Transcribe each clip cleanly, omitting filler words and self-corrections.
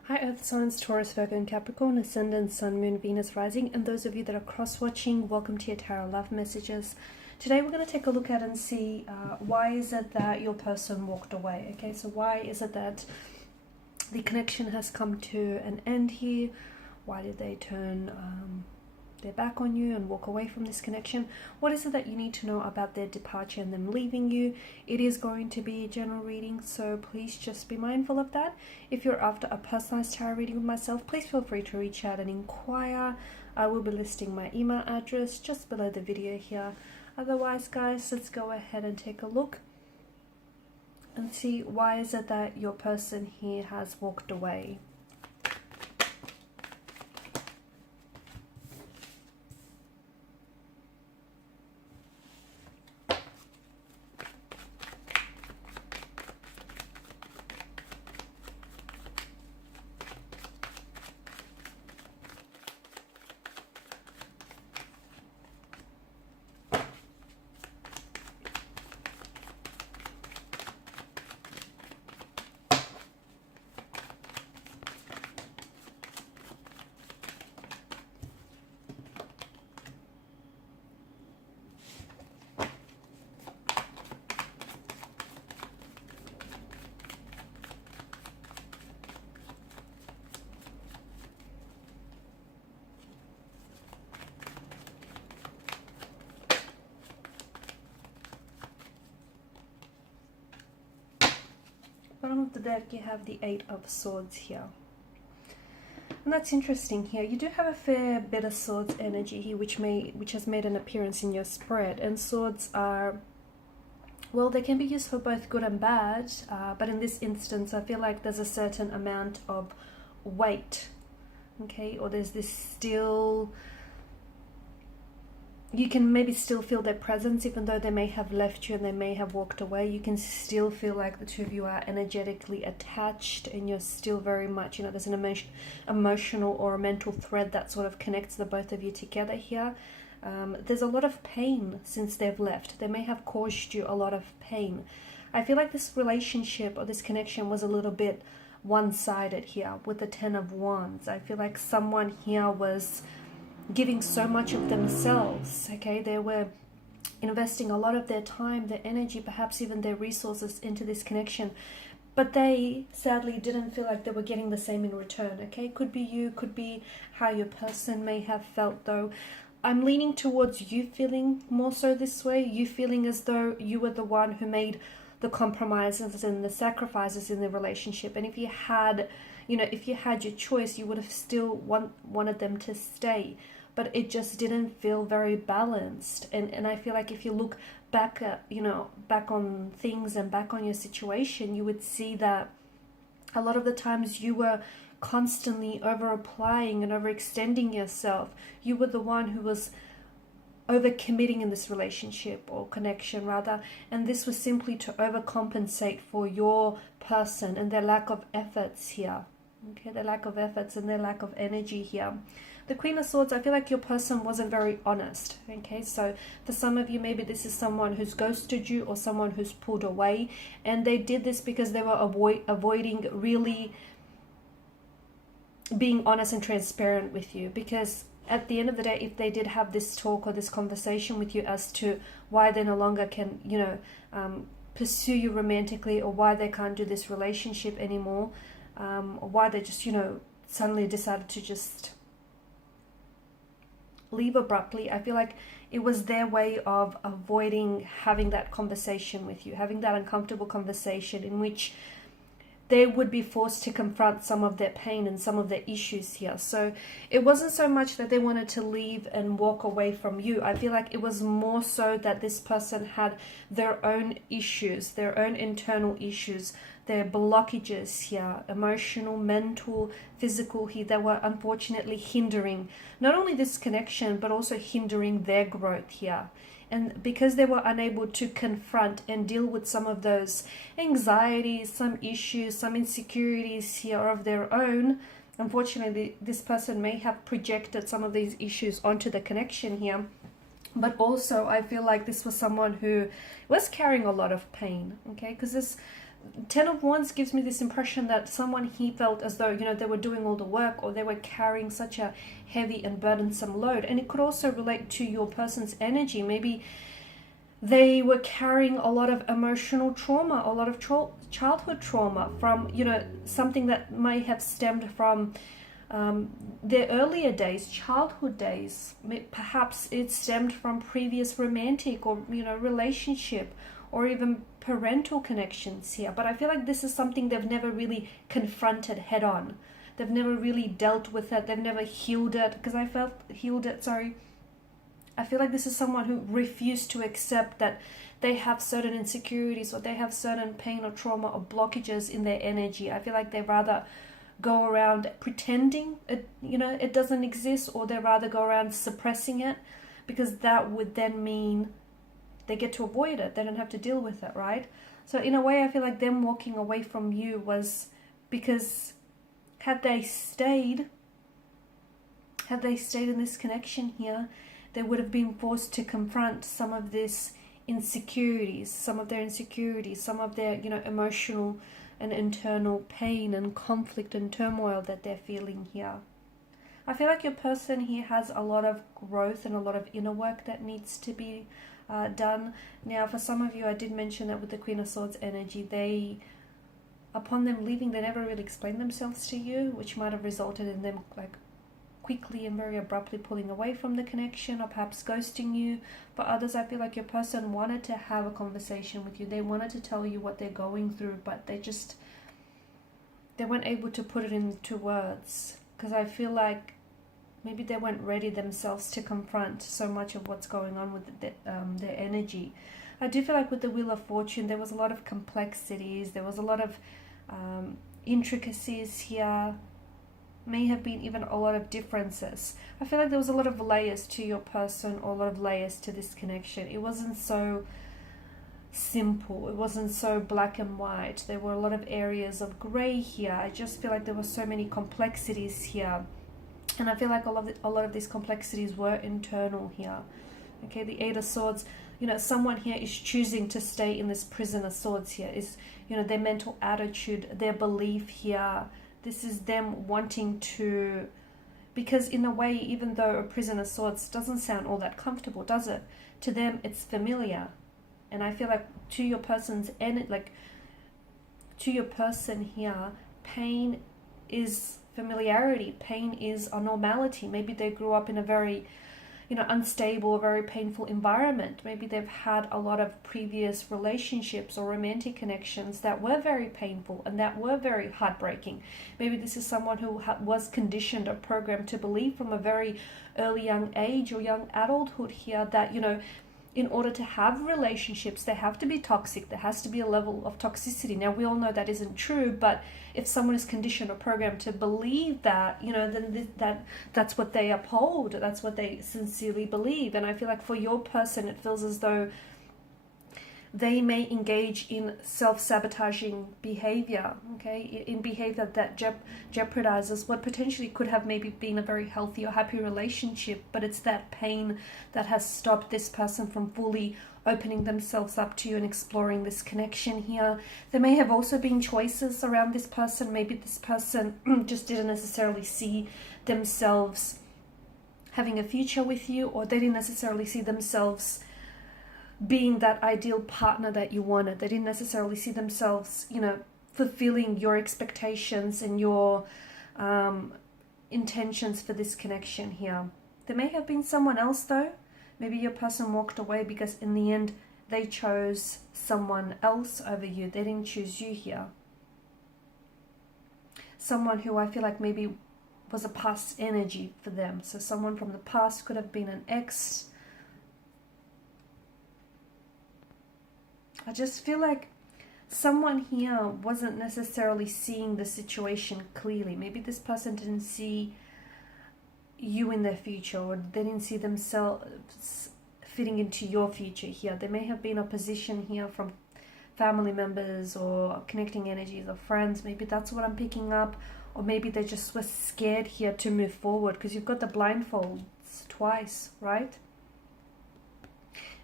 Hi Earth signs, Taurus, Virgo and Capricorn, Ascendant, Sun, Moon, Venus, Rising, and those of you that are cross-watching, welcome to your Tarot Love Messages. Today we're going to take a look at and see why is it that your person walked away, okay? So why is it that the connection has come to an end here? Why did they turn their back on you and walk away from this connection? What is it that you need to know about their departure and them leaving you? It is going to be a general reading, so please just be mindful of that. If you're after a personalized tarot reading with myself, please feel free to reach out and inquire. I will be listing my email address just below the video here. Otherwise, guys, let's go ahead and take a look and see why is it that your person here has walked away. Bottom of the deck, you have the Eight of Swords here. And that's interesting here. You do have a fair bit of Swords energy here, which has made an appearance in your spread. And Swords are, well, they can be used for both good and bad. But in this instance, I feel like there's a certain amount of weight, okay? Or there's this still... You can maybe still feel their presence, even though they may have left you and they may have walked away. You can still feel like the two of you are energetically attached, and you're still very much, you know, there's an emotional or a mental thread that sort of connects the both of you together here. There's a lot of pain since they've left. They may have caused you a lot of pain. I feel like this relationship or this connection was a little bit one-sided here with the Ten of Wands. I feel like someone here was giving so much of themselves, okay? They were investing a lot of their time, their energy, perhaps even their resources into this connection, but they sadly didn't feel like they were getting the same in return, okay? Could be you, could be how your person may have felt, though. I'm leaning towards you feeling more so this way, you feeling as though you were the one who made the compromises and the sacrifices in the relationship. And if you had, you know, if you had your choice, you would have still wanted them to stay. But it just didn't feel very balanced. And I feel like if you look back at, you know, back on things and back on your situation, you would see that a lot of the times you were constantly over applying and overextending yourself. You were the one who was over-committing in this relationship or connection rather, and this was simply to overcompensate for your person and their lack of efforts here, okay? Their lack of efforts and their lack of energy here. The Queen of Swords, I feel like your person wasn't very honest, okay? So for some of you, maybe this is someone who's ghosted you or someone who's pulled away, and they did this because they were avoiding really being honest and transparent with you. Because at the end of the day, if they did have this talk or this conversation with you as to why they no longer can, you know, pursue you romantically, or why they can't do this relationship anymore, or why they just, you know, suddenly decided to just leave abruptly, I feel like it was their way of avoiding having that conversation with you, having that uncomfortable conversation in which they would be forced to confront some of their pain and some of their issues here. So it wasn't so much that they wanted to leave and walk away from you. I feel like it was more so that this person had their own issues, their own internal issues, their blockages here, emotional, mental, physical here, that were unfortunately hindering not only this connection, but also hindering their growth here. And because they were unable to confront and deal with some of those anxieties, some issues, some insecurities here of their own, unfortunately, this person may have projected some of these issues onto the connection here. But also, I feel like this was someone who was carrying a lot of pain, okay? Because Ten of Wands gives me this impression that someone he felt as though, you know, they were doing all the work, or they were carrying such a heavy and burdensome load. And it could also relate to your person's energy. Maybe they were carrying a lot of emotional trauma, a lot of childhood trauma from, you know, something that may have stemmed from their earlier days, childhood days. Perhaps it stemmed from previous romantic or, you know, relationship, or even parental connections here. But I feel like this is something they've never really confronted head on. They've never really dealt with it. They've never healed it. Because I feel like this is someone who refused to accept that they have certain insecurities, or they have certain pain or trauma or blockages in their energy. I feel like they rather go around pretending it, you know, it doesn't exist, or they rather go around suppressing it, because that would then mean they get to avoid it. They don't have to deal with it, right? So in a way, I feel like them walking away from you was because had they stayed in this connection here, they would have been forced to confront some of this insecurities, some of their, you know, emotional and internal pain and conflict and turmoil that they're feeling here. I feel like your person here has a lot of growth and a lot of inner work that needs to be done. Now, for some of you, I did mention that with the Queen of Swords energy, upon them leaving, they never really explained themselves to you, which might have resulted in them like quickly and very abruptly pulling away from the connection, or perhaps ghosting you. For others, I feel like your person wanted to have a conversation with you. They wanted to tell you what they're going through, but they weren't able to put it into words, because I feel like maybe they weren't ready themselves to confront so much of what's going on with their energy. I do feel like with the Wheel of Fortune, there was a lot of complexities. There was a lot of intricacies here. May have been even a lot of differences. I feel like there was a lot of layers to your person, or a lot of layers to this connection. It wasn't so simple. It wasn't so black and white. There were a lot of areas of grey here. I just feel like there were so many complexities here. And I feel like a lot of these complexities were internal here. Okay, the Eight of Swords, you know, someone here is choosing to stay in this prison of swords here. Is, you know, their mental attitude, their belief here. This is them wanting to, because in a way, even though a prison of swords doesn't sound all that comfortable, does it? To them, it's familiar. And I feel like to your person's end, like to your person here, pain is familiarity. Pain is a normality. Maybe they grew up in a very, you know, unstable, very painful environment. Maybe they've had a lot of previous relationships or romantic connections that were very painful and that were very heartbreaking. Maybe this is someone who was conditioned or programmed to believe from a very early young age or young adulthood here that, you know, in order to have relationships, they have to be toxic. There has to be a level of toxicity. Now, we all know that isn't true, but if someone is conditioned or programmed to believe that, you know, then that's what they uphold. That's what they sincerely believe. And I feel like for your person, it feels as though they may engage in self-sabotaging behavior, okay, in behavior that jeopardizes what potentially could have maybe been a very healthy or happy relationship, but it's that pain that has stopped this person from fully opening themselves up to you and exploring this connection here. There may have also been choices around this person. Maybe this person just didn't necessarily see themselves having a future with you, or they didn't necessarily see themselves being that ideal partner that you wanted. They didn't necessarily see themselves, you know, fulfilling your expectations and your intentions for this connection here. There may have been someone else though. Maybe your person walked away because in the end they chose someone else over you. They didn't choose you here. Someone who I feel like maybe was a past energy for them. So someone from the past, could have been an ex. I just feel like someone here wasn't necessarily seeing the situation clearly. Maybe this person didn't see you in their future, or they didn't see themselves fitting into your future here. There may have been opposition here from family members or connecting energies of friends. Maybe that's what I'm picking up. Or maybe they just were scared here to move forward, because you've got the blindfolds twice, right?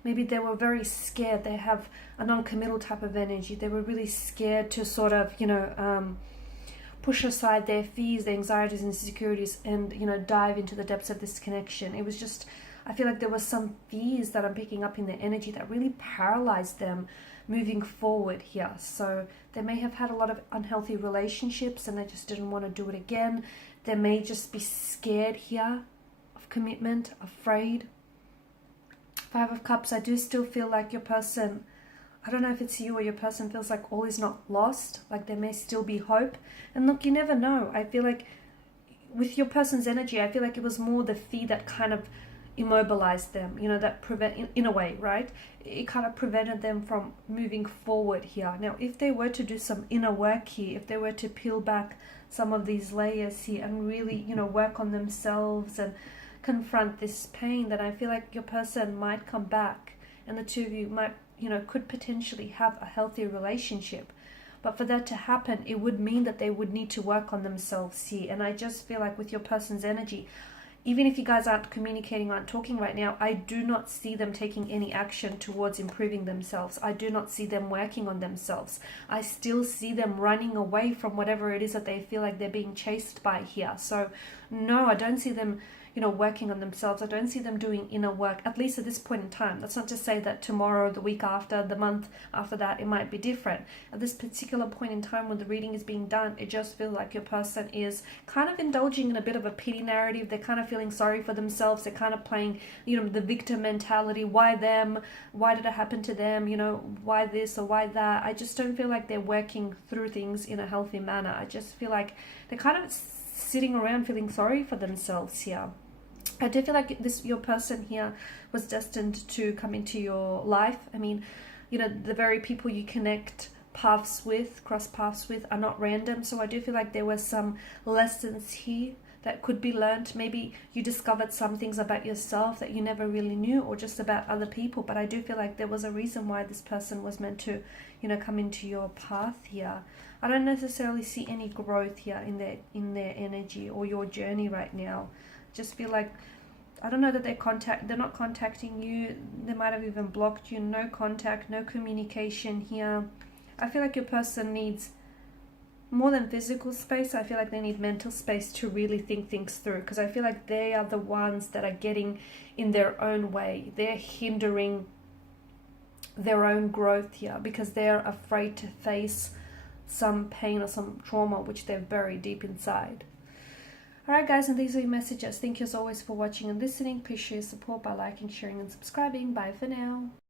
maybe they were very scared. They have a non-committal type of energy. They were really scared to sort of, you know, push aside their fears, their anxieties and insecurities, and, you know, dive into the depths of this connection. It was just, I feel like there was some fears that I'm picking up in their energy that really paralyzed them moving forward here. So they may have had a lot of unhealthy relationships and they just didn't want to do it again. They may just be scared here of commitment, afraid. Five of Cups, I do still feel like your person, I don't know if it's you or your person, feels like all is not lost, like there may still be hope. And look, you never know. I feel like with your person's energy, I feel like it was more the fear that kind of immobilized them, you know, that in a way, right? It kind of prevented them from moving forward here. Now, if they were to do some inner work here, if they were to peel back some of these layers here and really, you know, work on themselves and confront this pain, then I feel like your person might come back and the two of you might, you know, could potentially have a healthy relationship. But for that to happen, it would mean that they would need to work on themselves here. And I just feel like with your person's energy, even if you guys aren't communicating, aren't talking right now, I do not see them taking any action towards improving themselves. I do not see them working on themselves. I still see them running away from whatever it is that they feel like they're being chased by here. So no, I don't see them, you know, working on themselves. I don't see them doing inner work, at least at this point in time. That's not to say that tomorrow, the week after, the month after that, it might be different. At this particular point in time when the reading is being done, it just feels like your person is kind of indulging in a bit of a pity narrative. They're kind of feeling sorry for themselves. They're kind of playing, you know, the victim mentality. Why them? Why did it happen to them? You know, why this or why that? I just don't feel like they're working through things in a healthy manner. I just feel like they're kind of sitting around feeling sorry for themselves here. I do feel like your person here was destined to come into your life. I mean, you know, the very people you connect paths with, cross paths with, are not random. So I do feel like there were some lessons here that could be learned. Maybe you discovered some things about yourself that you never really knew, or just about other people. But I do feel like there was a reason why this person was meant to, you know, come into your path here. I don't necessarily see any growth here in their energy or your journey right now. Just feel like, I don't know that they're not contacting you. They might have even blocked you. No contact, no communication here. I feel like your person needs more than physical space. I feel like they need mental space to really think things through, because I feel like they are the ones that are getting in their own way. They're hindering their own growth here because they're afraid to face some pain or some trauma which they're buried deep inside. Alright guys, and these are your messages. Thank you as always for watching and listening. Please show your support by liking, sharing and subscribing. Bye for now.